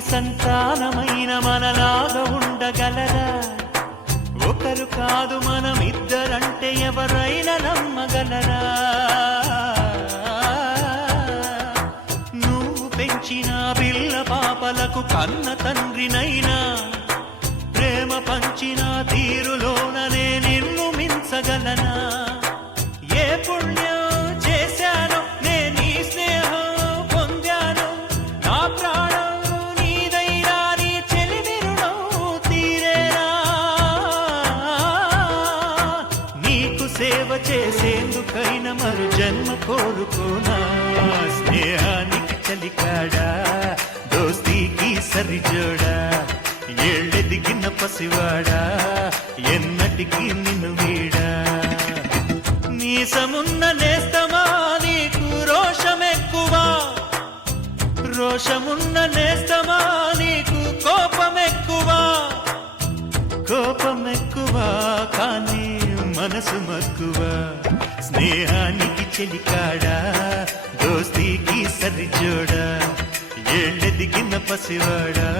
ఒకరి సంతానమైన మనలాగా ఉండగలరా? ఒకరు కాదు మనమిద్దరంటే ఎవరైనా నమ్మగలరా? నువ్వు పెంచిన పిల్ల పాపలకు కన్న తండ్రినైనా ప్రేమ పంచిన తీరులోననే నిన్ను మించగలనా? ఏ పుణ్యం చేశాను నేను ఈ స్నేహం పొందాను, నా ప్రాణం నీదైనా నీ చెలిమి రుణం తీరేనా? నీకు సేవ చేసేందుకైనా మరు జన్మ కోరుకోనా? స్నేహానికి చలికాడా, దోస్తీకి సరిజోడా, ఏళ్ళెదిగిన పసివాడా, ఎన్నటికీ నిన్ను వీడా? నీసమున్న నేస్తమా నీకు రోషమెక్కువా? రోషమున్న నేస్తమా నీకు కోపమెక్కువా? కోపమెక్కువా కానీ మనసు మక్కువా? స్నేహానికి చెలికాడా, దోస్తీకి సరిజోడా, ఏళ్ళెదిగిన పసివాడా,